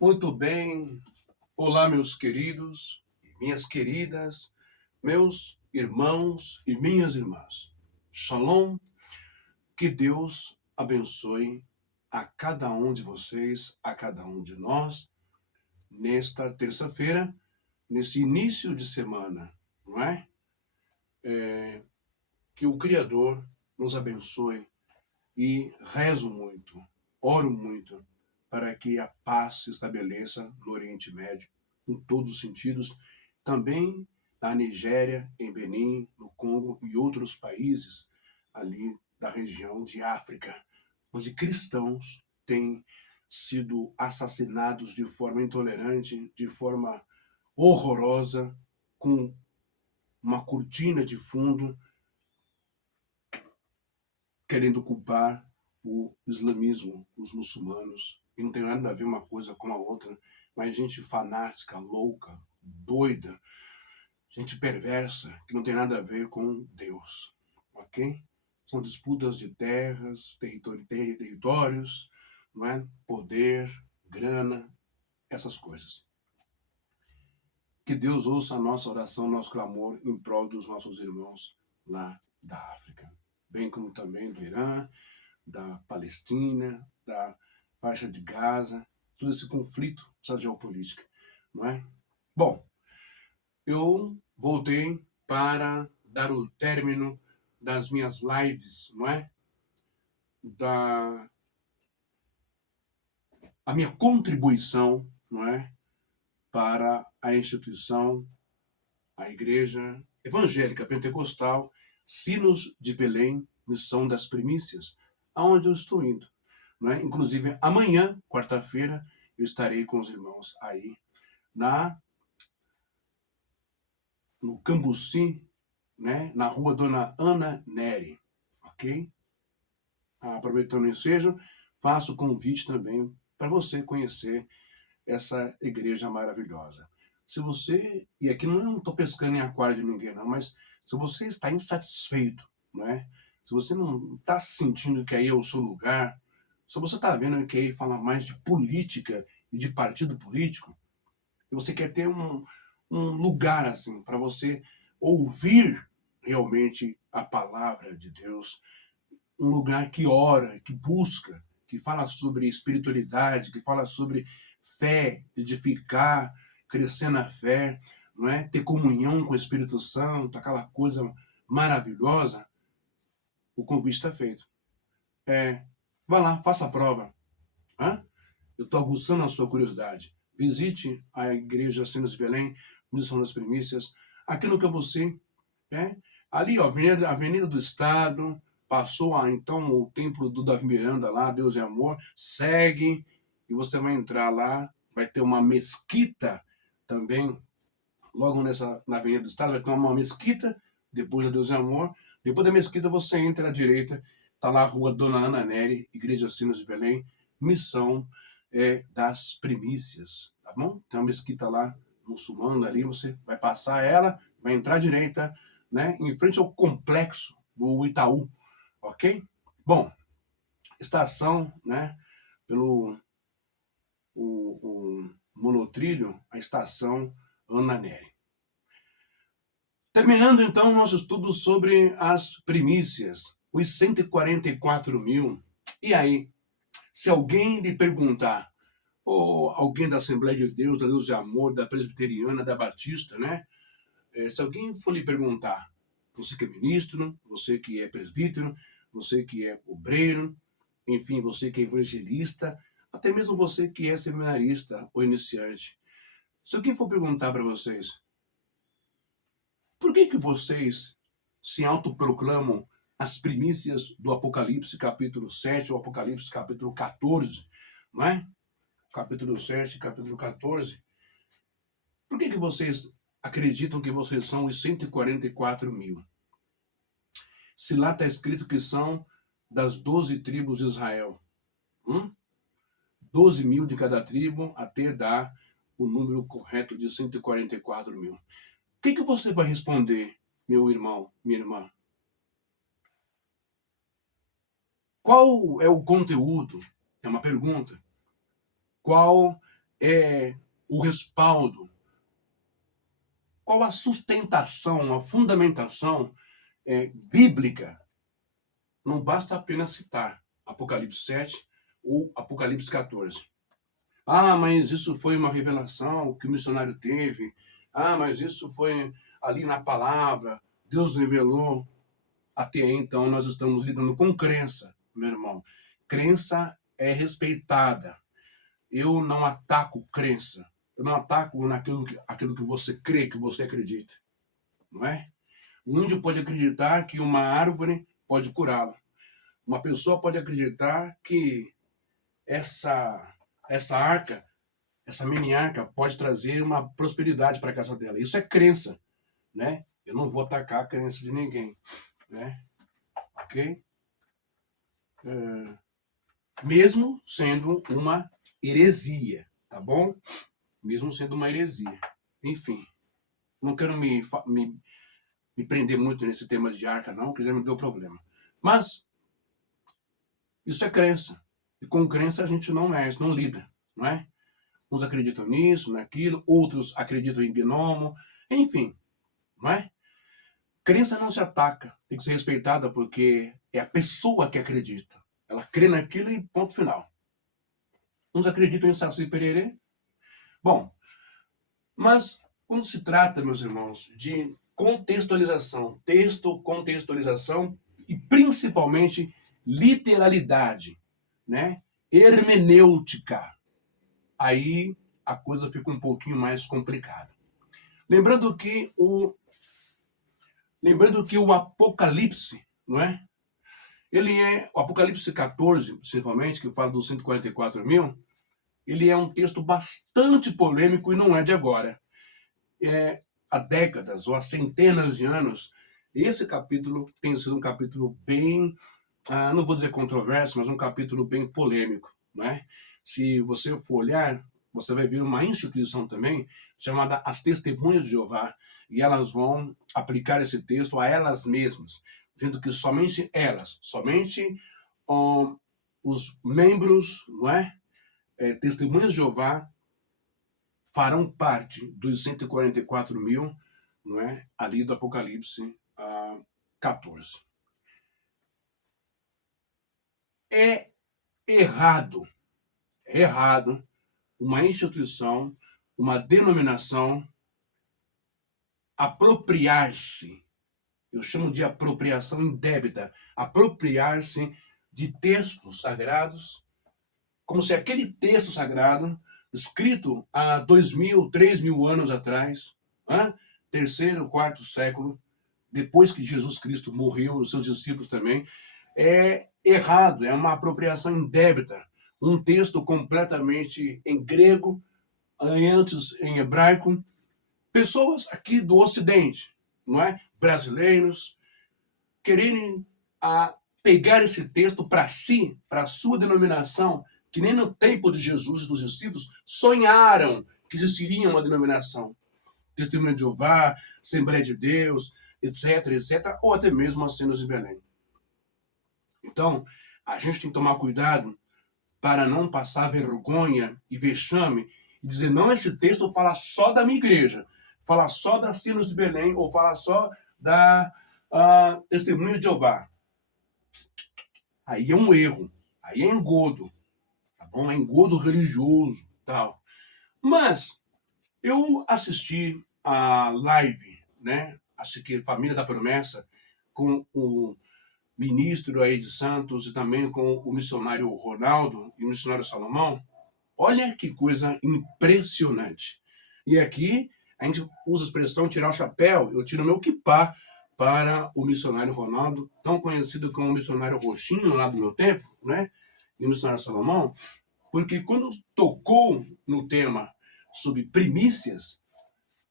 Muito bem. Olá, meus queridos e minhas queridas, meus irmãos e minhas irmãs. Shalom, que Deus abençoe a cada um de vocês, a cada um de nós, nesta terça-feira, neste início de semana, não é? Que o Criador nos abençoe e rezo muito, oro muito, para que a paz se estabeleça no Oriente Médio, em todos os sentidos, também na Nigéria, em Benin, no Congo e outros países ali da região de África, onde cristãos têm sido assassinados de forma intolerante, de forma horrorosa, com uma cortina de fundo, querendo culpar o islamismo, os muçulmanos. E não tem nada a ver uma coisa com a outra, mas gente fanática, louca, doida, gente perversa, que não tem nada a ver com Deus, ok? São disputas de terras, territórios, não é? Poder, grana, essas coisas. Que Deus ouça a nossa oração, nosso clamor em prol dos nossos irmãos lá da África, bem como também do Irã, da Palestina, da faixa de Gaza, todo esse conflito, essa geopolítica, não é? Bom, eu voltei para dar o término das minhas lives, não é? A minha contribuição, não é? Para a instituição, a Igreja Evangélica Pentecostal, Sinos de Belém, Missão das Primícias, aonde eu estou indo. Não é? Inclusive, amanhã, quarta-feira, eu estarei com os irmãos aí no Cambuci, né? Na rua Dona Ana Neri, ok? Aproveitando o ensejo, faço o convite também para você conhecer essa igreja maravilhosa. Se você, e aqui não estou pescando em aquário de ninguém não, mas se você está insatisfeito, não é? Se você não está sentindo que aí é o seu lugar, se você está vendo que aí fala mais de política e de partido político, e você quer ter um lugar assim para você ouvir realmente a palavra de Deus, um lugar que ora, que busca, que fala sobre espiritualidade, que fala sobre fé, edificar, crescer na fé, não é? Ter comunhão com o Espírito Santo, aquela coisa maravilhosa, o convite está feito. Vá lá, faça a prova. Hã? Eu estou aguçando a sua curiosidade. Visite a Igreja Sinos de Belém, Missão das Primícias, aqui no Cambuci, ali, ó, Avenida do Estado, passou então o templo do Davi Miranda lá, Deus é Amor, segue e você vai entrar lá, vai ter uma mesquita também, logo na Avenida do Estado, vai ter uma mesquita, depois da Deus é Amor, depois da mesquita você entra à direita, está lá a rua Dona Ana Neri, Igreja Sinos de Belém, Missão das Primícias, tá bom? Tem uma mesquita lá, muçulmana ali, você vai passar ela, vai entrar à direita, né, em frente ao complexo do Itaú, ok? Bom, estação, né, pelo o monotrilho, a estação Ana Nery. Terminando então o nosso estudo sobre as primícias, os 144 mil. E aí, se alguém lhe perguntar, ou alguém da Assembleia de Deus, da Deus de Amor, da Presbiteriana, da Batista, né? Se alguém for lhe perguntar, você que é ministro, você que é presbítero, você que é obreiro, enfim, você que é evangelista, até mesmo você que é seminarista ou iniciante. Se alguém for perguntar para vocês, por que vocês se autoproclamam as primícias do Apocalipse capítulo 7 ou Apocalipse capítulo 14, não é? Capítulo 7, capítulo 14. Por que vocês acreditam que vocês são os 144 mil? Se lá está escrito que são das 12 tribos de Israel. 12 mil de cada tribo até dar o número correto de 144 mil. O que você vai responder, meu irmão, minha irmã? Qual é o conteúdo? É uma pergunta. Qual é o respaldo? Qual a sustentação, a fundamentação bíblica? Não basta apenas citar Apocalipse 7 ou Apocalipse 14. Ah, mas isso foi uma revelação que o missionário teve. Ah, mas isso foi ali na palavra. Deus revelou. Até aí, então, nós estamos lidando com crença, meu irmão. Crença é respeitada. Eu não ataco crença. Eu não ataco aquilo que você crê, que você acredita. Não é? Um índio pode acreditar que uma árvore pode curá-la. Uma pessoa pode acreditar que essa arca, essa mini arca, pode trazer uma prosperidade para a casa dela. Isso é crença, né? Eu não vou atacar a crença de ninguém, né? Ok? Mesmo sendo uma heresia, tá bom? Mesmo sendo uma heresia. Enfim, não quero me prender muito nesse tema de arca, não, que já me deu problema. Mas isso é crença. E com crença a gente não lida, não é? Uns acreditam nisso, naquilo, outros acreditam em gnomo, enfim, não é? Crença não se ataca, tem que ser respeitada porque é a pessoa que acredita. Ela crê naquilo e ponto final. Uns acreditam em Saci Pererê. Bom, mas quando se trata, meus irmãos, de contextualização, texto, contextualização e principalmente literalidade, né? Hermenêutica, aí a coisa fica um pouquinho mais complicada. Lembrando que o Apocalipse, não é? Ele é, o Apocalipse 14, principalmente, que fala dos 144.000, ele é um texto bastante polêmico e não é de agora. Há décadas ou há centenas de anos, esse capítulo tem sido um capítulo bem, não vou dizer controverso, mas um capítulo bem polêmico, não é? Se você for olhar, você vai ver uma instituição também chamada as Testemunhas de Jeová, e elas vão aplicar esse texto a elas mesmas, dizendo que somente elas, os membros, não é? Testemunhas de Jeová farão parte dos 144.000, não é? Ali do Apocalipse 14. É errado uma instituição, uma denominação apropriar-se, eu chamo de apropriação indébita, apropriar-se de textos sagrados, como se aquele texto sagrado, escrito há 2.000, 3.000 anos atrás, terceiro, quarto século, depois que Jesus Cristo morreu, os seus discípulos também, é errado, é uma apropriação indébita. Um texto completamente em grego, antes em hebraico. Pessoas aqui do Ocidente, não é? Brasileiros, quererem pegar esse texto para si, para a sua denominação, que nem no tempo de Jesus e dos discípulos sonharam que existiria uma denominação. Testemunha de Jeová, Assembleia de Deus, etc, etc, ou até mesmo as cenas de Belém. Então, a gente tem que tomar cuidado para não passar vergonha e vexame e dizer, não, esse texto fala só da minha igreja, fala só das cenas de Belém, ou fala só da Testemunha de Jeová. Aí é um erro, aí é engodo, tá bom? É engodo religioso, tal. Mas eu assisti a live, né? Assisti Família da Promessa, com o ministro aí de Santos e também com o missionário Ronaldo e o missionário Salomão. Olha que coisa impressionante. E aqui a gente usa a expressão tirar o chapéu, eu tiro meu quipá para o missionário Ronaldo, tão conhecido como o missionário Roxinho lá do meu tempo, né? E o missionário Salomão, porque quando tocou no tema sobre primícias,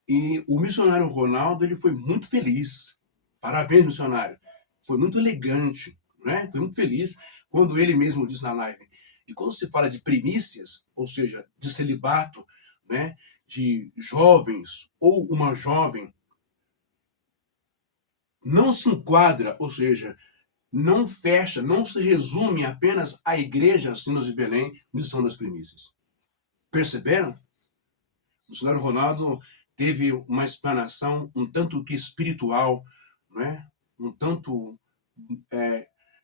e o missionário Ronaldo, ele foi muito feliz. Parabéns, missionário. Foi muito elegante, né? Foi muito feliz quando ele mesmo disse na live. E quando se fala de primícias, ou seja, de celibato, né? De jovens ou uma jovem, não se enquadra, ou seja, não fecha, não se resume apenas à igreja Sinos de Belém, missão das primícias. Perceberam? O missionário Ronaldo teve uma explanação um tanto que espiritual, né? Um tanto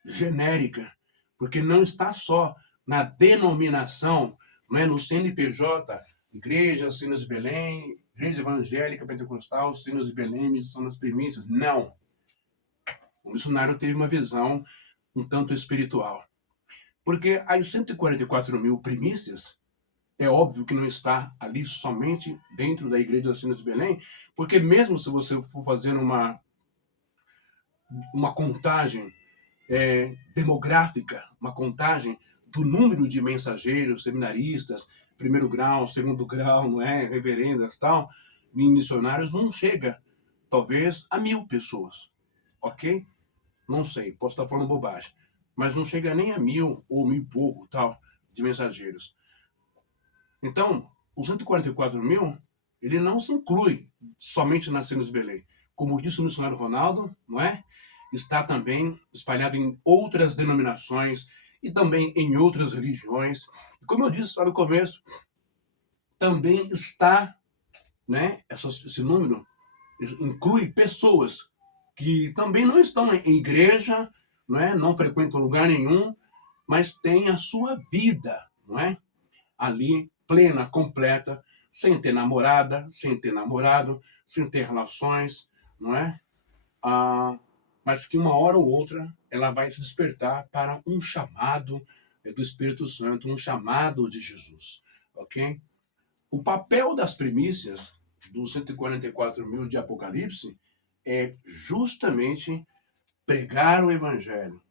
genérica, porque não está só na denominação, não é? No CNPJ, Igreja Sinos de Belém, Igreja Evangélica Pentecostal, Sinos de Belém, Missão das Primícias. Não. O missionário teve uma visão um tanto espiritual. Porque as 144 mil primícias, é óbvio que não está ali somente dentro da Igreja das Sinos de Belém, porque mesmo se você for fazer uma contagem demográfica, uma contagem do número de mensageiros, seminaristas, primeiro grau, segundo grau, não é, reverendas, tal, missionários, não chega, talvez, a 1.000 pessoas, ok? Não sei, posso estar falando bobagem, mas não chega nem a 1.000 ou 1.000 e pouco, tal, de mensageiros. Então, os 144 mil, ele não se inclui somente nas Sinos de Belém. Como disse o missionário Ronaldo, não é? Está também espalhado em outras denominações e também em outras religiões. E como eu disse lá no começo, também está, né, esse número inclui pessoas que também não estão em igreja, não é? Não frequentam lugar nenhum, mas têm a sua vida, não é? Ali, plena, completa, sem ter namorada, sem ter namorado, sem ter relações, não é? Mas que uma hora ou outra ela vai se despertar para um chamado do Espírito Santo, um chamado de Jesus, ok? O papel das primícias dos 144 mil de Apocalipse é justamente pregar o Evangelho.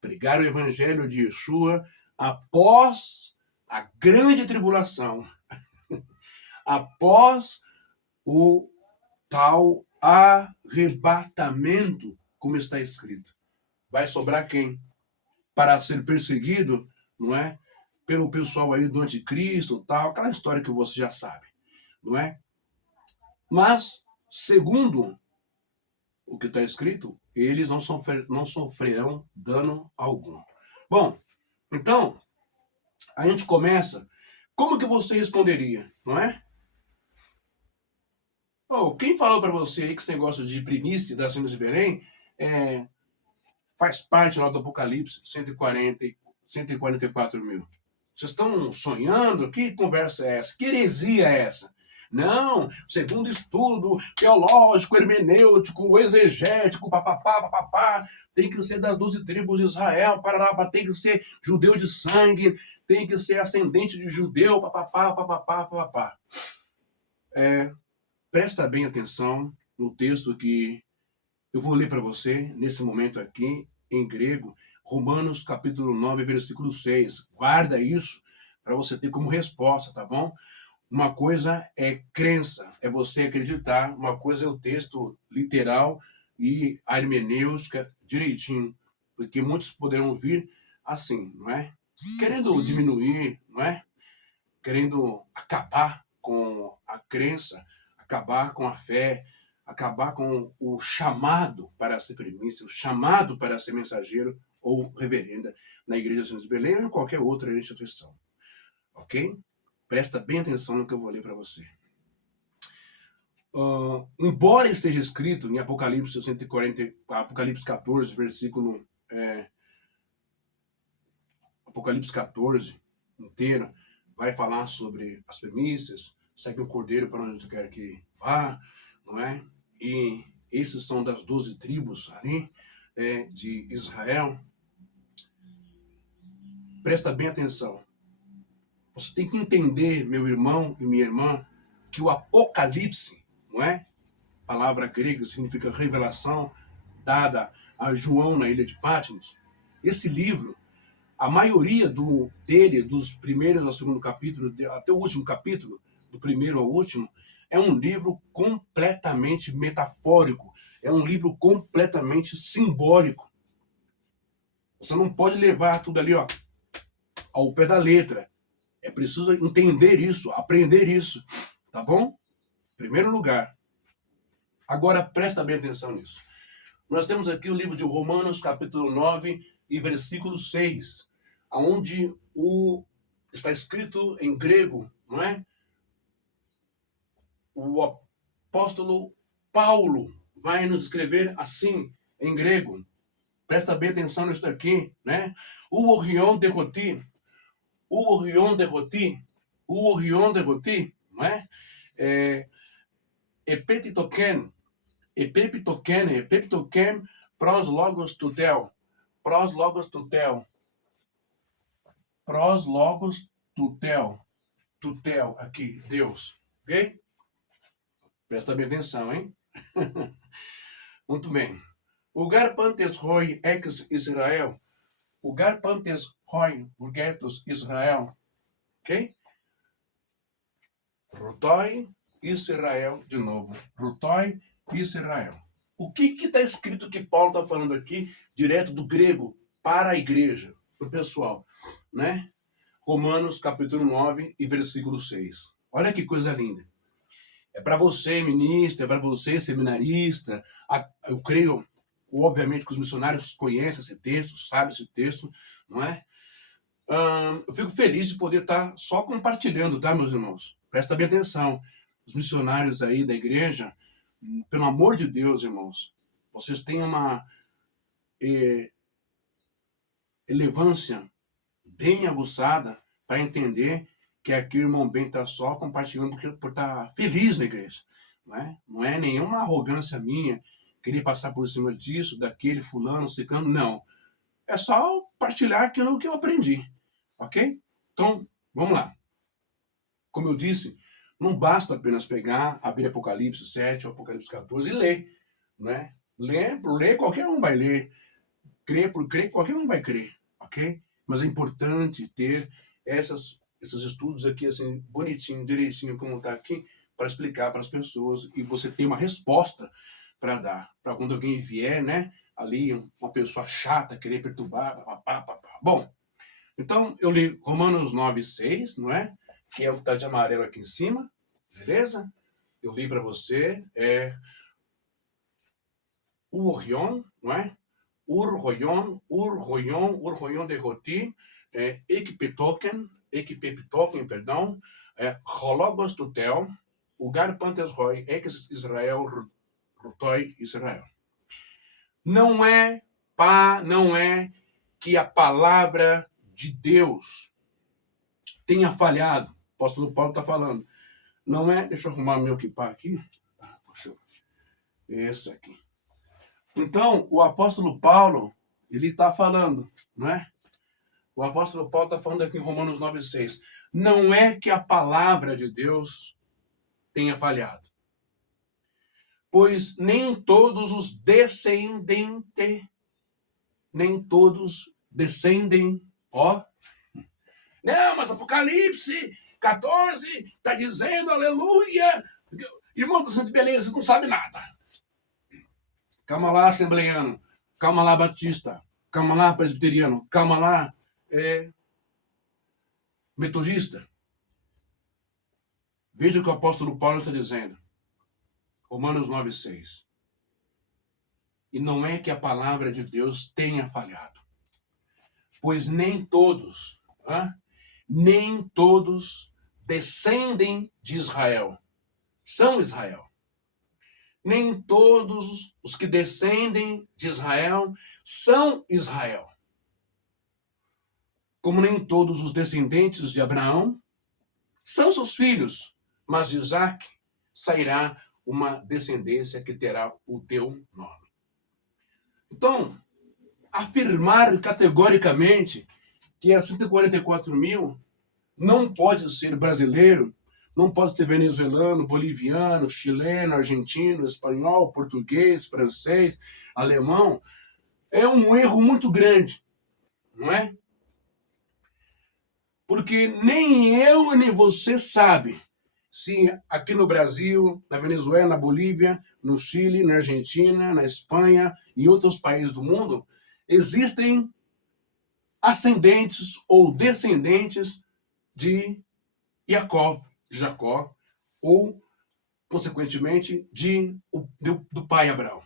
Pregar o Evangelho de Yeshua após a grande tribulação, após o tal arrebatamento, como está escrito. Vai sobrar quem? Para ser perseguido, não é? Pelo pessoal aí do anticristo, tal, aquela história que você já sabe, não é? Mas, segundo o que está escrito, eles não sofrerão dano algum. Bom, então, a gente começa. Como que você responderia, não é? Oh, quem falou para você aí que esse negócio de primícia das Sinos de Belém faz parte lá do Apocalipse 144 mil? Vocês estão sonhando? Que conversa é essa? Que heresia é essa? Não, segundo estudo teológico, hermenêutico, exegético, papapá, papapá, tem que ser das 12 tribos de Israel, parará, tem que ser judeu de sangue, tem que ser ascendente de judeu, papapá, papapá, papapá. Presta bem atenção no texto que eu vou ler para você, nesse momento aqui, em grego, Romanos capítulo 9, versículo 6. Guarda isso para você ter como resposta, tá bom? Uma coisa é crença, é você acreditar. Uma coisa é o texto literal e a hermenêutica direitinho. Porque muitos poderão vir assim, não é? Querendo diminuir, não é? Querendo acabar com a crença, acabar com a fé, acabar com o chamado para ser primícia, o chamado para ser mensageiro ou reverenda na Igreja de Belém ou em qualquer outra instituição. Ok? Presta bem atenção no que eu vou ler para você. Embora esteja escrito em Apocalipse 140, Apocalipse 14, versículo Apocalipse 14 inteiro, vai falar sobre as primícias, segue o cordeiro para onde tu quer que vá, não é? E esses são das 12 tribos ali de Israel. Presta bem atenção. Você tem que entender, meu irmão e minha irmã, que o Apocalipse, não é? A palavra grega significa revelação, dada a João na ilha de Patmos. Esse livro, a maioria dele, dos primeiros ao segundo capítulo, até o último capítulo, do primeiro ao último, é um livro completamente metafórico, é um livro completamente simbólico. Você não pode levar tudo ali, ó, ao pé da letra. É preciso entender isso, aprender isso, tá bom? Primeiro lugar. Agora presta bem atenção nisso. Nós temos aqui o livro de Romanos, capítulo 9 e versículo 6, onde o está escrito em grego, não é? O apóstolo Paulo vai nos escrever assim, em grego. Presta bem atenção nisso daqui, né? O orion de roti, o orion de roti, o orion de roti, não é? Epetitoken, epepitoken, pros logos tutel, pros logos tutel, pros logos tutel, tutel, aqui, Deus, ok? Presta bem atenção, hein? Muito bem. O garpantes roi ex Israel, o garpantes roi burgetos Israel, ok? Rutoi Israel, de novo. Rutoi Israel. O que está escrito que Paulo está falando aqui, direto do grego, para a igreja, para o pessoal, né? Romanos capítulo 9 e versículo 6. Olha que coisa linda. É para você, ministro, é para você, seminarista. Eu creio, obviamente, que os missionários conhecem esse texto, sabem esse texto, não é? Eu fico feliz de poder estar só compartilhando, tá, meus irmãos? Presta bem atenção. Os missionários aí da igreja, pelo amor de Deus, irmãos, vocês têm uma relevância bem aguçada para entender que aqui o irmão Ben está só compartilhando por estar feliz na igreja. Não é nenhuma arrogância minha querer passar por cima disso, daquele fulano, ciclano, não. É só partilhar aquilo que eu aprendi, ok? Então, vamos lá. Como eu disse, não basta apenas pegar, abrir Apocalipse 7 ou Apocalipse 14 e ler, né? Ler, qualquer um vai ler. Crer por crer, qualquer um vai crer, ok? Mas é importante ter esses estudos aqui, assim, bonitinho, direitinho, como está aqui, para explicar para as pessoas e você ter uma resposta para dar. Para quando alguém vier, né? Ali, uma pessoa chata, querer perturbar, papá. Bom, então eu li Romanos 9:6, não é? Que é o que está de amarelo aqui em cima, beleza? Eu li para você, o Orion, não é? Urhoyon de Roti, Ekipetoken, perdão, Hologos Tutel, Ugar Pantes Roi, Ex Israel, Rutoi Israel. Não é que a palavra de Deus tenha falhado. O apóstolo Paulo está falando. Não é, deixa eu arrumar meu equipar aqui. Esse aqui. Então, o apóstolo Paulo, ele está falando, não é? O apóstolo Paulo está falando aqui em Romanos 9:6. Não é que a palavra de Deus tenha falhado, pois nem todos os descendentes, nem todos descendem, ó. Não, mas Apocalipse 14 está dizendo aleluia. Irmão do Santo Beleza, você não sabe nada. Calma lá, assembleiano. Calma lá, batista. Calma lá, presbiteriano. Calma lá, metodista. Veja o que o apóstolo Paulo está dizendo. Romanos 9:6. E não é que a palavra de Deus tenha falhado. Pois nem todos descendem de Israel. São Israel. Nem todos os que descendem de Israel são Israel. Como nem todos os descendentes de Abraão são seus filhos, mas de Isaac sairá uma descendência que terá o teu nome. Então, afirmar categoricamente que é 144 mil não pode ser brasileiro, não pode ser venezuelano, boliviano, chileno, argentino, espanhol, português, francês, alemão, é um erro muito grande, não é? Porque nem eu nem você sabe se aqui no Brasil, na Venezuela, na Bolívia, no Chile, na Argentina, na Espanha e outros países do mundo, existem ascendentes ou descendentes de Jacó, ou, consequentemente, do pai Abraão.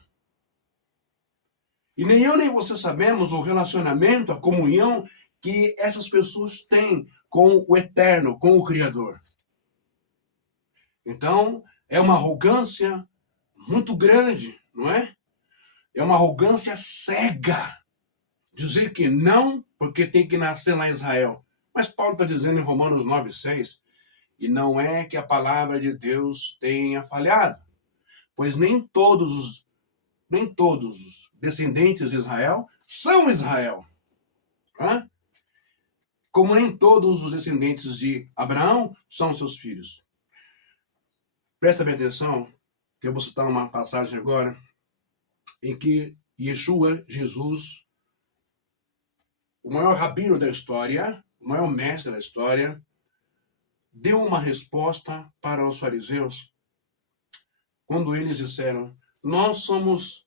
E nem eu nem você sabemos o relacionamento, a comunhão que essas pessoas têm com o Eterno, com o Criador. Então, é uma arrogância muito grande, não é? É uma arrogância cega. Dizer que não, porque tem que nascer lá em Israel. Mas Paulo está dizendo em Romanos 9,6, e não é que a palavra de Deus tenha falhado, pois nem todos os descendentes de Israel são Israel. Né? Como nem todos os descendentes de Abraão são seus filhos. Presta bem atenção, que eu vou citar uma passagem agora, em que Yeshua, Jesus, o maior rabino da história, o maior mestre da história, deu uma resposta para os fariseus, quando eles disseram, nós somos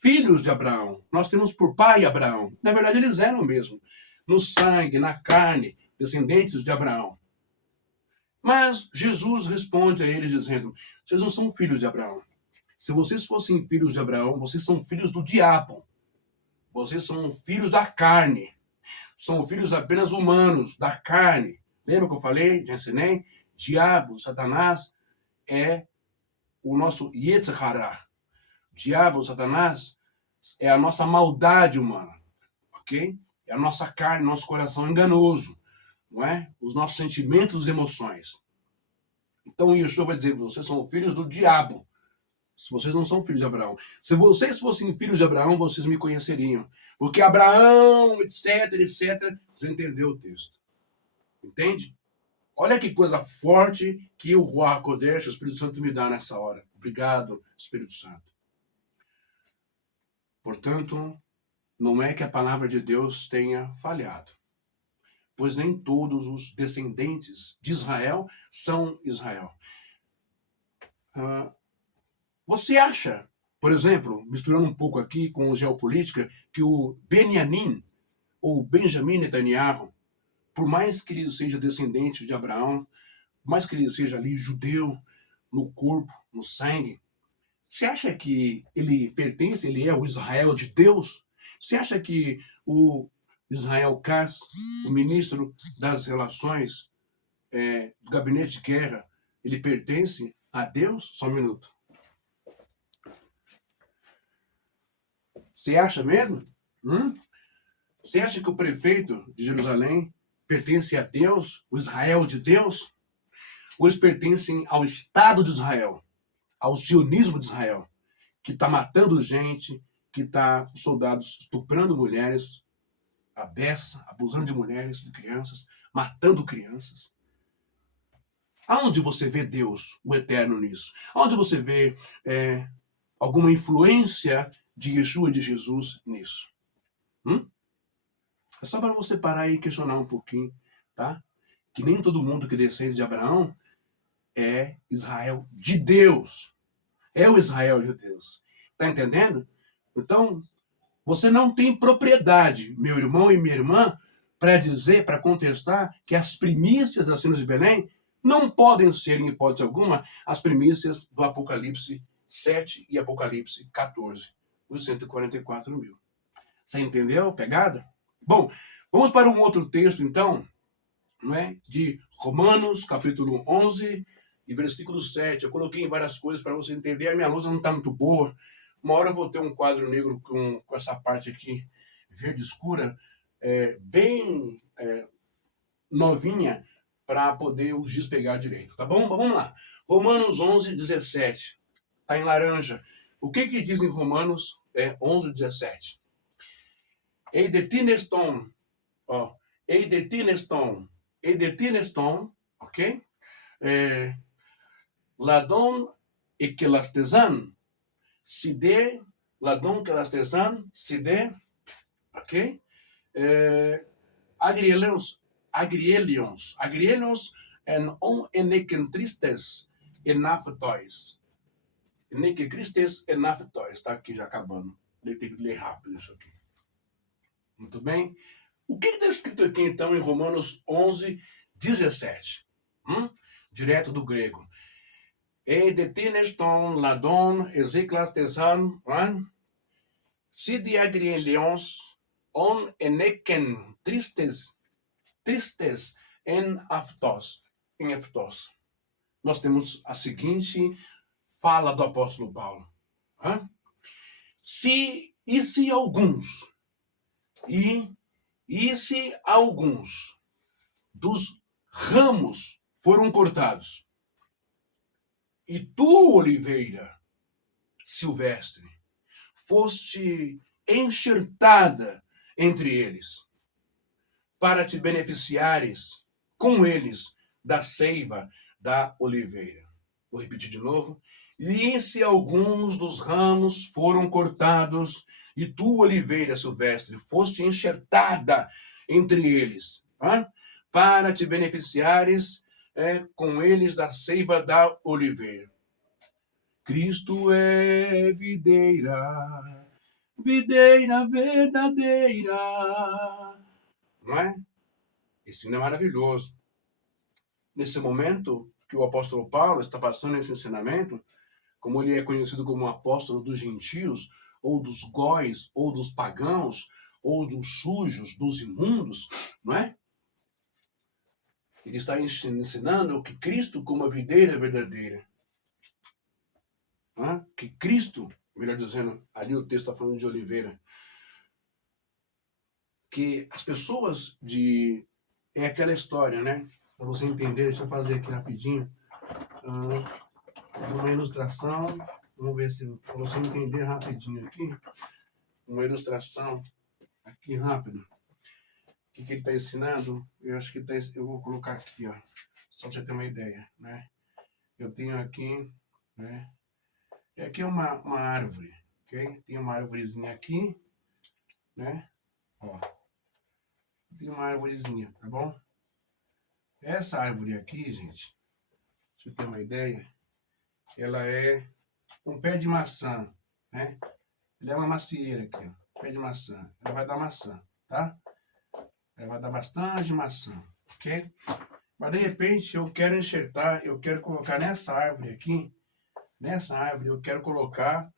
filhos de Abraão, nós temos por pai Abraão. Na verdade, eles eram mesmo, no sangue, na carne, descendentes de Abraão. Mas Jesus responde a eles dizendo, vocês não são filhos de Abraão. Se vocês fossem filhos de Abraão, vocês são filhos do diabo. Vocês são filhos da carne. São filhos apenas humanos, da carne. Lembra que eu falei, já ensinei? Diabo, Satanás, é o nosso Yetzer Hara. Diabo, Satanás, é a nossa maldade humana. Ok? É a nossa carne, nosso coração enganoso. Não é? Os nossos sentimentos e emoções. Então Yeshua vai dizer, vocês são filhos do diabo. Se vocês não são filhos de Abraão. Se vocês fossem filhos de Abraão, vocês me conheceriam. Porque Abraão, etc, etc, você entendeu o texto. Entende? Olha que coisa forte que o Ruach Kodesh, o Espírito Santo, me dá nessa hora. Obrigado, Espírito Santo. Portanto, não é que a palavra de Deus tenha falhado. Pois nem todos os descendentes de Israel são Israel. Você acha, por exemplo, misturando um pouco aqui com geopolítica, que o Benjamin, ou Benjamin Netanyahu, por mais que ele seja descendente de Abraão, por mais que ele seja ali judeu, no corpo, no sangue, você acha que ele pertence, ele é o Israel de Deus? Você acha que o Israel Katz, o ministro das relações do gabinete de guerra, ele pertence a Deus? Só um minuto. Você acha mesmo? Você acha que o prefeito de Jerusalém pertence a Deus, o Israel de Deus? Ou eles pertencem ao Estado de Israel, ao sionismo de Israel, que está matando gente, que está soldados estuprando mulheres, a beça, abusando de mulheres, de crianças, matando crianças? Aonde você vê Deus, o Eterno, nisso? Aonde você vê alguma influência de Yeshua, de Jesus, nisso? É só para você parar e questionar um pouquinho, tá? Que nem todo mundo que descende de Abraão é Israel de Deus. É o Israel de Deus. Tá entendendo? Então, você não tem propriedade, meu irmão e minha irmã, para dizer, para contestar que as primícias das cenas de Belém não podem ser, em hipótese alguma, as primícias do Apocalipse 7 e Apocalipse 14, os 144 mil. Você entendeu a pegada? Bom, vamos para um outro texto, então, não é? De Romanos, capítulo 11 e versículo 7. Eu coloquei várias coisas para você entender. A minha lousa não está muito boa. Uma hora eu vou ter um quadro negro com essa parte aqui, verde escura, bem novinha, para poder os dias pegar direito. Tá bom? Vamos lá. Romanos 11, 17. Está em laranja. O que diz em Romanos 11, 17? Ei de tineston, ei de tineston, ok? Ladon e que lastezan, se de, ladon que lastezan, se de, ok? Agrielions en on enecentristes enafetois. Enecentristes enafetois, tá aqui já acabando. Tem que ler rápido isso aqui. Muito bem. O que está escrito aqui, então, em Romanos 11, 17? Direto do grego. E de tineston ladon ezeklastesan, si de agrielions on eneken, tristes en aftos. Nós temos a seguinte fala do apóstolo Paulo. Se alguns dos ramos foram cortados, e tu, oliveira silvestre, foste enxertada entre eles, para te beneficiares com eles da seiva da oliveira. Vou repetir de novo. E se alguns dos ramos foram cortados, e tu, oliveira silvestre, foste enxertada entre eles, para te beneficiares com eles da seiva da oliveira. Cristo é videira, videira verdadeira. Não é? Esse hino é maravilhoso. Nesse momento que o apóstolo Paulo está passando esse ensinamento, como ele é conhecido como apóstolo dos gentios, ou dos góis, ou dos pagãos, ou dos sujos, dos imundos, não é? Ele está ensinando que Cristo como a videira verdadeira. Que Cristo, melhor dizendo, ali o texto está falando de oliveira, que as pessoas é aquela história, né? Para você entender, deixa eu fazer aqui rapidinho uma ilustração. Vamos ver se para você entender rapidinho aqui, uma ilustração aqui rápido. O que ele está ensinando? Eu acho que eu vou colocar aqui, ó, só para você ter uma ideia, né? Eu tenho aqui, né? Aqui é uma árvore, ok? Tem uma árvorezinha aqui, né? Ó, tem uma árvorezinha, tá bom? Essa árvore aqui, gente, pra você ter uma ideia, ela é um pé de maçã, né? Ela é uma macieira aqui, ó, pé de maçã. Ela vai dar maçã, tá? Ela vai dar bastante maçã, ok? Mas de repente eu quero enxertar, eu quero colocar nessa árvore aqui, eu quero colocar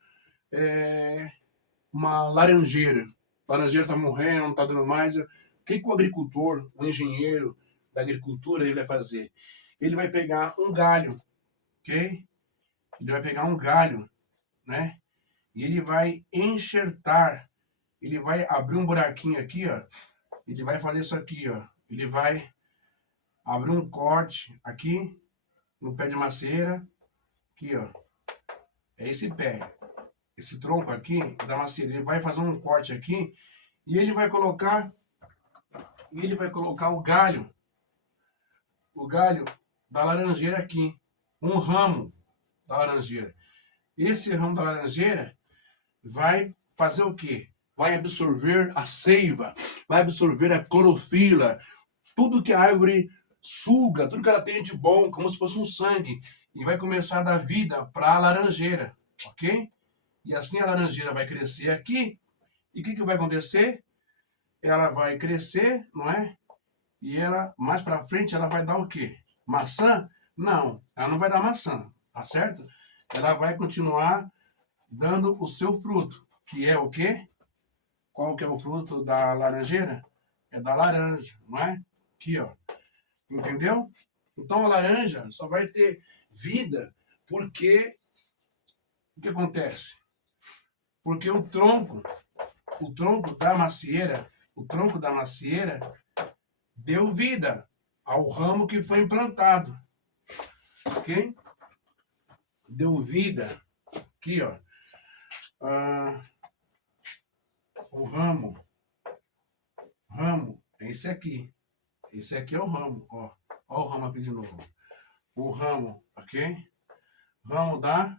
uma laranjeira. A laranjeira está morrendo, não está dando mais. O que o agricultor, o engenheiro da agricultura, ele vai fazer? Ele vai pegar um galho, ok? Ele vai pegar um galho, né? E ele vai enxertar, ele vai abrir um buraquinho aqui, ó. Ele vai fazer isso aqui, ó. Ele vai abrir um corte aqui no pé de macieira, aqui, ó. É esse pé, esse tronco aqui da macieira. Ele vai fazer um corte aqui e ele vai colocar o galho da laranjeira aqui, um ramo da laranjeira. Esse ramo da laranjeira vai fazer o quê? Vai absorver a seiva, vai absorver a clorofila, tudo que a árvore suga, tudo que ela tem de bom, como se fosse um sangue, e vai começar a dar vida para a laranjeira, ok? E assim a laranjeira vai crescer aqui, e o que vai acontecer? Ela vai crescer, não é? E ela, mais para frente, ela vai dar o quê? Maçã? Não, ela não vai dar maçã, tá certo? Ela vai continuar dando o seu fruto, que é o quê? Qual que é o fruto da laranjeira? É da laranja, não é? Aqui, ó. Entendeu? Então a laranja só vai ter vida porque o que acontece? Porque o tronco da macieira deu vida ao ramo que foi implantado. Ok? Deu vida. Aqui, ó. O ramo é esse aqui. Esse aqui é o ramo, ó. Ó o ramo aqui de novo. O ramo, ok? Ramo da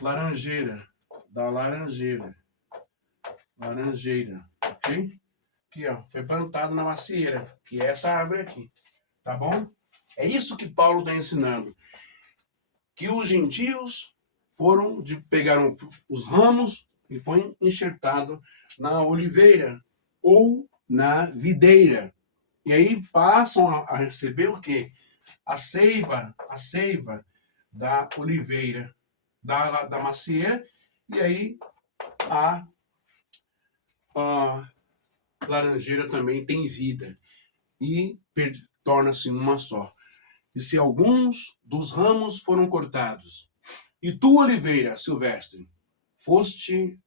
laranjeira. Laranjeira, ok? Aqui, ó. Foi plantado na macieira, que é essa árvore aqui. Tá bom? É isso que Paulo está ensinando. Que os gentios pegaram os ramos e foi enxertado na oliveira ou na videira. E aí passam a receber o quê? A seiva da oliveira, da macieira, e aí laranjeira também tem vida e torna-se uma só. E se alguns dos ramos foram cortados, e tu, oliveira silvestre, foste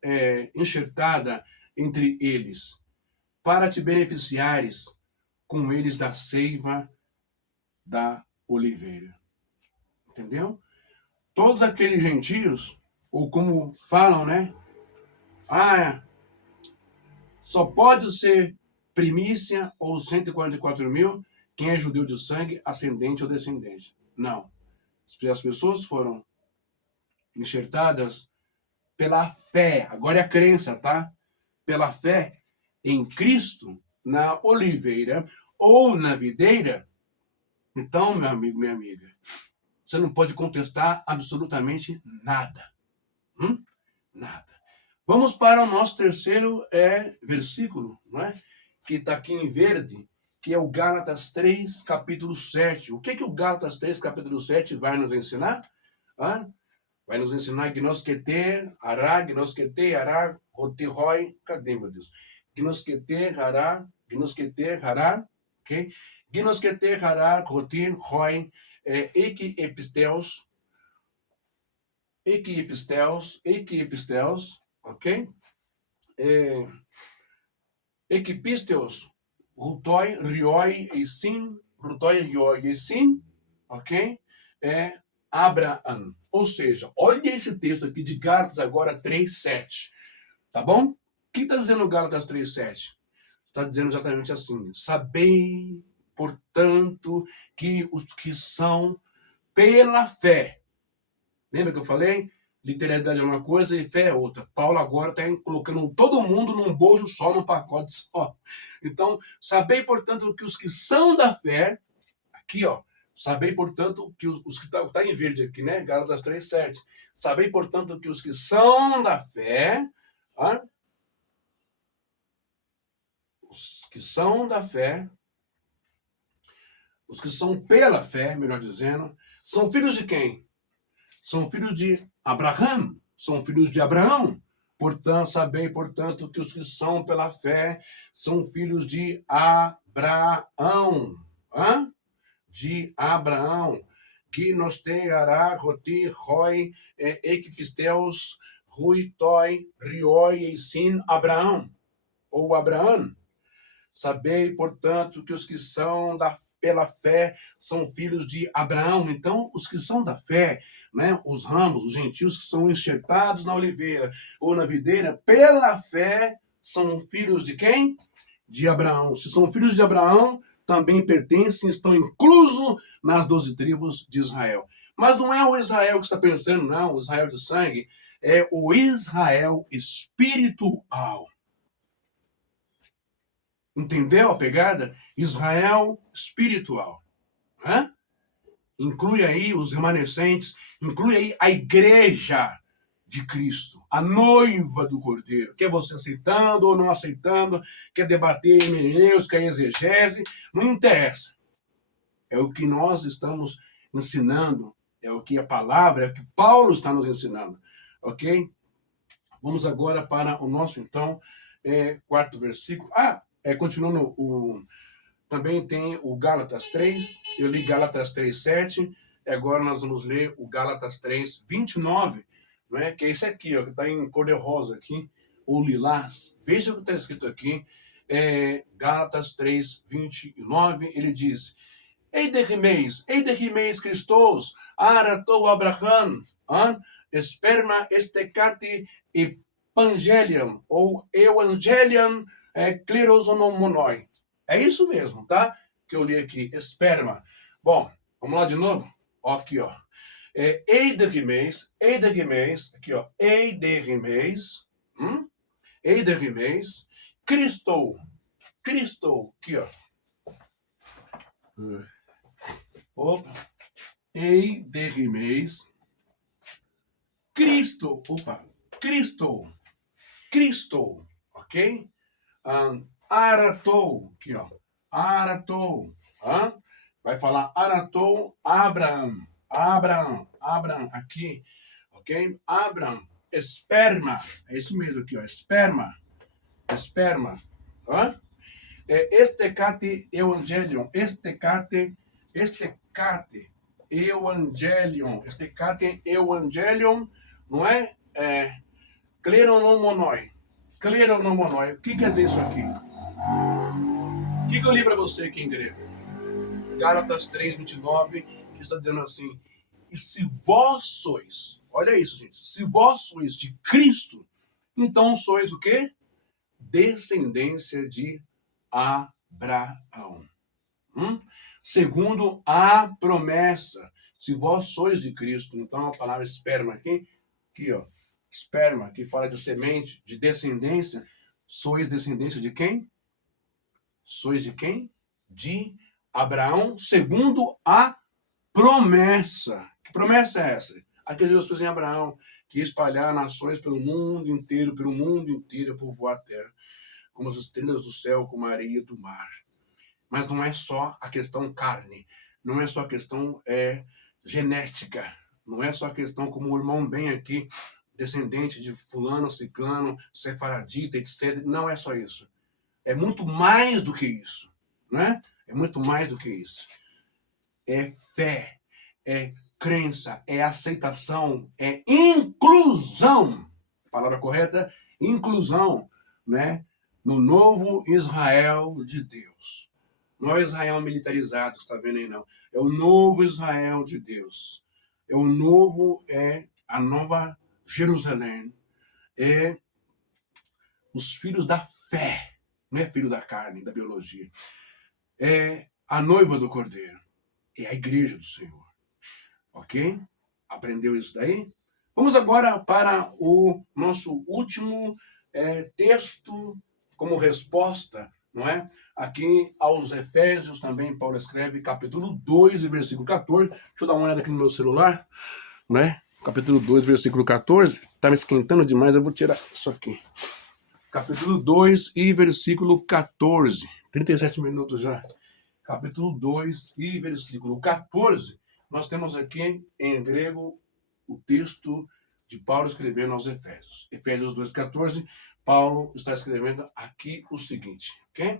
enxertada entre eles, para te beneficiares com eles da seiva da oliveira. Entendeu? Todos aqueles gentios, ou como falam, né? Só pode ser primícia ou 144 mil quem é judeu de sangue, ascendente ou descendente. Não. As pessoas foram enxertadas pela fé. Agora é a crença, tá? Pela fé em Cristo, na oliveira ou na videira. Então, meu amigo, minha amiga, você não pode contestar absolutamente nada. Nada. Vamos para o nosso terceiro versículo, não é? Que está aqui em verde, que é o Gálatas 3, capítulo 7. O que o Gálatas 3, capítulo 7 vai nos ensinar? Vai nos ensinar gnosketer, ará, rotiroi, cadê, meu Deus? Gnosketer, ará, ok? Gnosketer, ará, rotir, roi, episteus, ok? Equipisteus, rutoi, rioi, e sim, ok? Abraão. Ou seja, olha esse texto aqui de Gálatas agora 3:7, tá bom? O que está dizendo Gálatas 3:7? Está dizendo exatamente assim: sabei, portanto, que os que são pela fé. Lembra que eu falei? Literalidade é uma coisa e fé é outra. Paulo agora está colocando todo mundo num bojo só, num pacote só. Então, sabei, portanto, que os que são da fé, aqui, ó, sabei, portanto, que os que tá em verde aqui, né? Gálatas 3:7. Sabei, portanto, que os que são da fé, os que são da fé, os que são pela fé, melhor dizendo, são filhos de quem? São filhos de Abraão, são filhos de Abraão. Portanto, sabei, portanto, que os que são pela fé são filhos de Abraão. De Abraão. Gnoste, ará, roti, roi, equipisteus, rui, toi, rioi, e sim, Abraão. Ou Abraão. Sabei, portanto, que os que são pela fé são filhos de Abraão. Então, os que são da fé, né, os ramos, os gentios que são enxertados na oliveira ou na videira, pela fé, são filhos de quem? De Abraão. Se são filhos de Abraão, também pertencem, estão inclusos nas 12 tribos de Israel. Mas não é o Israel que está pensando, não, o Israel de sangue, é o Israel espiritual. Entendeu a pegada? Israel espiritual. Inclui aí os remanescentes, inclui aí a igreja de Cristo, a noiva do Cordeiro. Quer você aceitando ou não aceitando, quer debater hermenêutica, quer exegese, não interessa. É o que nós estamos ensinando, é o que a palavra, é o que Paulo está nos ensinando. Ok? Vamos agora para o nosso, então, quarto versículo. Continuando, também tem o Gálatas 3, eu li Gálatas 3:7, e agora nós vamos ler o Gálatas 3:29, não é? Que é esse aqui, ó, que está em cor de rosa aqui, ou lilás. Veja o que está escrito aqui, Gálatas 3:29, ele diz: Ei de rimeis Christos, aratou Abraham, esperma estecati e pangelium, ou evangelium, clerosonomonoi. É isso mesmo, tá? Que eu li aqui, esperma. Bom, vamos lá de novo? Ó, aqui, ó. Eiderimeis, aqui, ó. Eiderimeis, Cristo, aqui, ó. Opa. Eiderimeis, Cristo, ok? Aratou, aqui, ó. Aratou. Vai falar aratou Abraão, aqui, ok? Abraão, esperma. É isso mesmo aqui, ó. Esperma. Estecate evangelion, estecate evangelion, não é? Kleronomonoi. Kleronomonoi. O que quer dizer isso aqui? O que eu li para você aqui em grego? Gálatas 3:29, que está dizendo assim: e se vós sois, olha isso, gente, se vós sois de Cristo, então sois o quê? Descendência de Abraão. Segundo a promessa, se vós sois de Cristo, então a palavra esperma aqui ó, esperma, que fala de semente, de descendência, sois descendência de quem? Sois de quem? De Abraão, segundo a promessa. Que promessa é essa? A que Deus fez em Abraão, que ia espalhar nações pelo mundo inteiro, povoar a terra, como as estrelas do céu, como a areia do mar. Mas não é só a questão carne, não é só a questão genética, não é só a questão, como o irmão bem aqui, descendente de fulano, ciclano, sefaradita, etc. Não é só isso. É muito mais do que isso, né? É muito mais do que isso. É fé, é crença, é aceitação, é inclusão. A palavra correta, inclusão, né? No novo Israel de Deus. Não é o Israel militarizado, está vendo aí, não. É o novo Israel de Deus. É a nova Jerusalém. É os filhos da fé. Não é filho da carne, da biologia. É a noiva do Cordeiro. É a igreja do Senhor. Ok? Aprendeu isso daí? Vamos agora para o nosso último texto como resposta, não é? Aqui aos Efésios também, Paulo escreve, capítulo 2, versículo 14. Deixa eu dar uma olhada aqui no meu celular, né? Capítulo 2, versículo 14. Tá me esquentando demais, eu vou tirar isso aqui. Capítulo 2 e versículo 14. 37 minutos já. Capítulo 2 e versículo 14. Nós temos aqui em grego o texto de Paulo escrevendo aos Efésios. Efésios 2:14, Paulo está escrevendo aqui o seguinte, ok?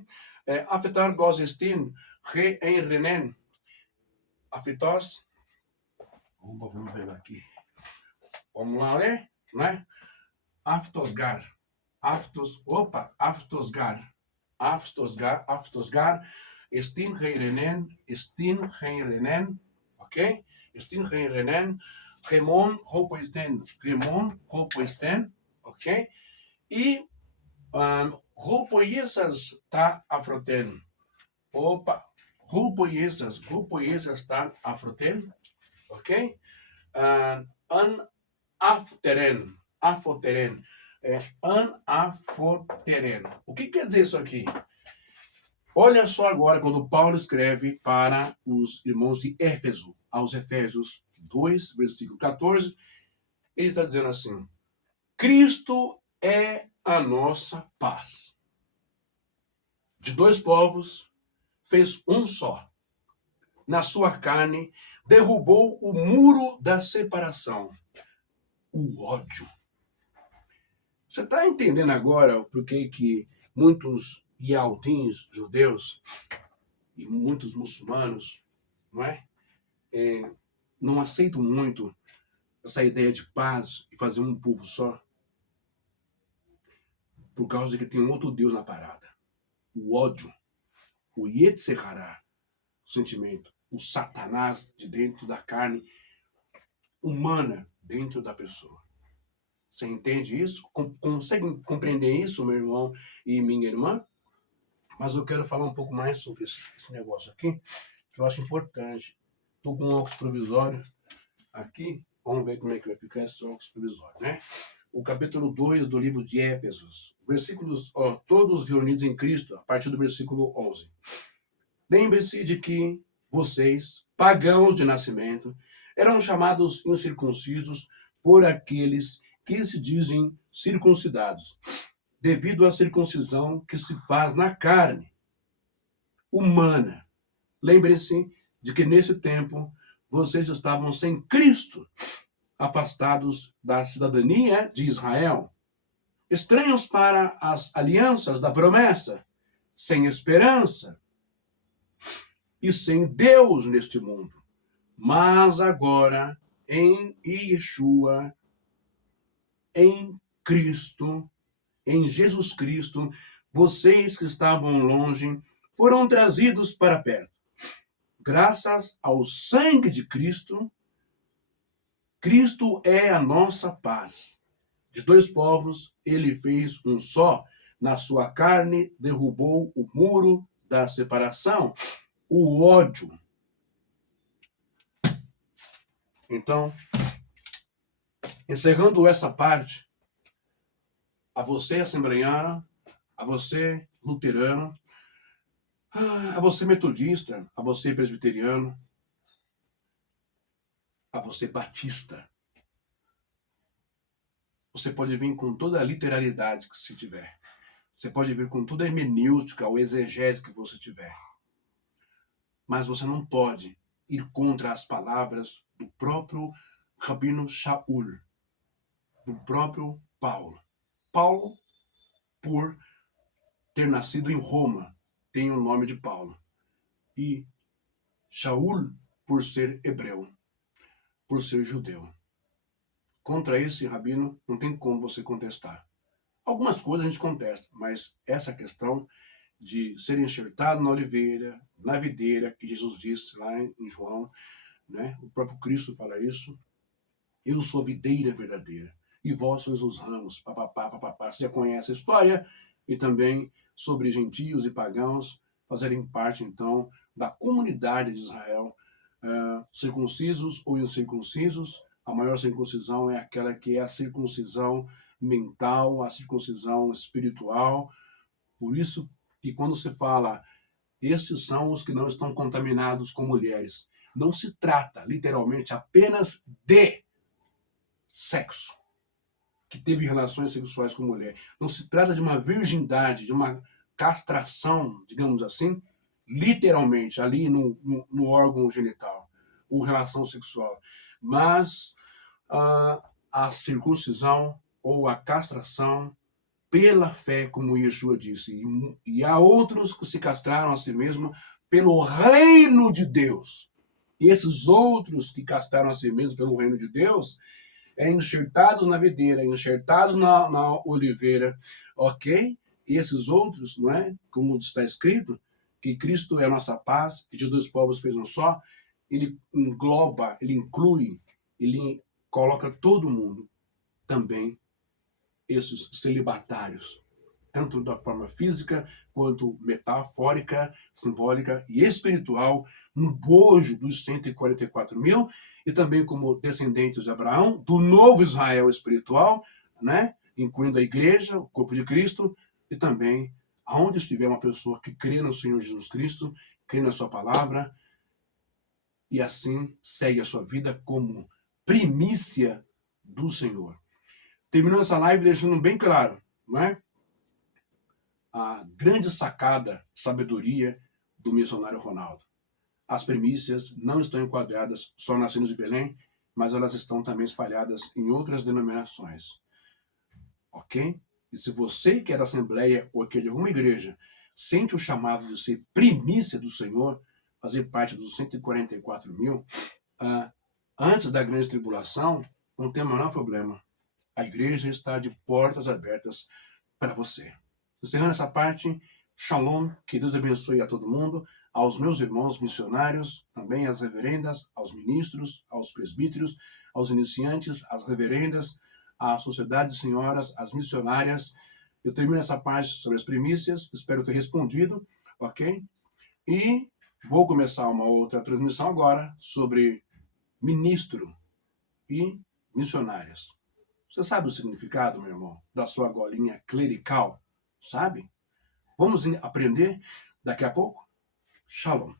Afetar gozestin re en renen. Afetos. Vamos ver aqui. Vamos lá ler, né? Aftosgar. Aftosgar. Estin reirenen, ok? Estin reirenen, remon hopoisten, ok? E rupoiesas ta afroten. Rupoiesas ta afroten, ok? An afteren. Anafoteren. O que quer dizer isso aqui? Olha só agora quando Paulo escreve para os irmãos de Éfeso, aos Efésios 2, versículo 14, ele está dizendo assim: Cristo é a nossa paz. De dois povos, fez um só. Na sua carne, derrubou o muro da separação, o ódio. Você está entendendo agora por que muitos ialdins judeus e muitos muçulmanos, não aceitam muito essa ideia de paz e fazer um povo só? Por causa de que tem outro Deus na parada. O ódio, o Yetzer Hará, o sentimento, o Satanás de dentro da carne humana dentro da pessoa. Você entende isso? Consegue compreender isso, meu irmão e minha irmã? Mas eu quero falar um pouco mais sobre esse negócio aqui, que eu acho importante. Estou com um óculos provisório aqui. Vamos ver como é que vai ficar esse óculos provisório, né? O capítulo 2 do livro de Éfesos. Versículos, todos reunidos em Cristo, a partir do versículo 11. Lembre-se de que vocês, pagãos de nascimento, eram chamados incircuncisos por aqueles que se dizem circuncidados, devido à circuncisão que se faz na carne humana. Lembrem-se de que nesse tempo vocês estavam sem Cristo, afastados da cidadania de Israel, estranhos para as alianças da promessa, sem esperança e sem Deus neste mundo. Mas agora, em Yeshua, em Cristo, em Jesus Cristo, vocês que estavam longe foram trazidos para perto. Graças ao sangue de Cristo, Cristo é a nossa paz. De dois povos, ele fez um só. Na sua carne, derrubou o muro da separação, o ódio. Então, encerrando essa parte, a você assembleiano, a você luterano, a você metodista, a você presbiteriano, a você batista. Você pode vir com toda a literalidade que você tiver. Você pode vir com toda a hermenêutica ou exegese que você tiver. Mas você não pode ir contra as palavras do próprio Rabino Shaul, do próprio Paulo. Paulo, por ter nascido em Roma, tem o nome de Paulo. E Shaul, por ser hebreu, por ser judeu. Contra esse rabino, não tem como você contestar. Algumas coisas a gente contesta, mas essa questão de ser enxertado na oliveira, na videira, que Jesus disse lá em João, né? O próprio Cristo fala isso. Eu sou a videira verdadeira, e vós sois os ramos, papapá, papapá. Você já conhece a história, e também sobre gentios e pagãos fazerem parte, então, da comunidade de Israel, circuncisos ou incircuncisos. A maior circuncisão é aquela que é a circuncisão mental, a circuncisão espiritual. Por isso que quando se fala, estes são os que não estão contaminados com mulheres, não se trata literalmente apenas de sexo, que teve relações sexuais com mulher. Não se trata de uma virgindade, de uma castração, digamos assim, literalmente, ali no órgão genital, ou relação sexual. Mas a circuncisão ou a castração pela fé, como Yeshua disse. E há outros que se castraram a si mesmos pelo reino de Deus. E esses outros que castraram a si mesmos pelo reino de Deus, enxertados na videira, enxertados na oliveira, ok? E esses outros, não é? Como está escrito, que Cristo é a nossa paz, que de dois povos fez um só, ele engloba, ele inclui, ele coloca todo mundo, também esses celibatários, tanto da forma física quanto metafórica, simbólica e espiritual, no bojo dos 144 mil, e também como descendentes de Abraão, do novo Israel espiritual, né? Incluindo a igreja, o corpo de Cristo, e também aonde estiver uma pessoa que crê no Senhor Jesus Cristo, crê na sua palavra, e assim segue a sua vida como primícia do Senhor. Terminando essa live deixando bem claro, não é? A grande sacada, sabedoria do missionário Ronaldo. As primícias não estão enquadradas só nas Sinos de Belém, mas elas estão também espalhadas em outras denominações. Ok? E se você que é da Assembleia ou que é de alguma igreja sente o chamado de ser primícia do Senhor, fazer parte dos 144 mil, antes da grande tribulação, não tem o menor problema. A igreja está de portas abertas para você. Encerrando essa parte, shalom, que Deus abençoe a todo mundo, aos meus irmãos missionários, também às reverendas, aos ministros, aos presbíteros, aos iniciantes, às reverendas, à sociedade de senhoras, às missionárias. Eu termino essa parte sobre as primícias, espero ter respondido, ok? E vou começar uma outra transmissão agora sobre ministro e missionárias. Você sabe o significado, meu irmão, da sua golinha clerical? Sabe? Vamos aprender daqui a pouco? Shalom.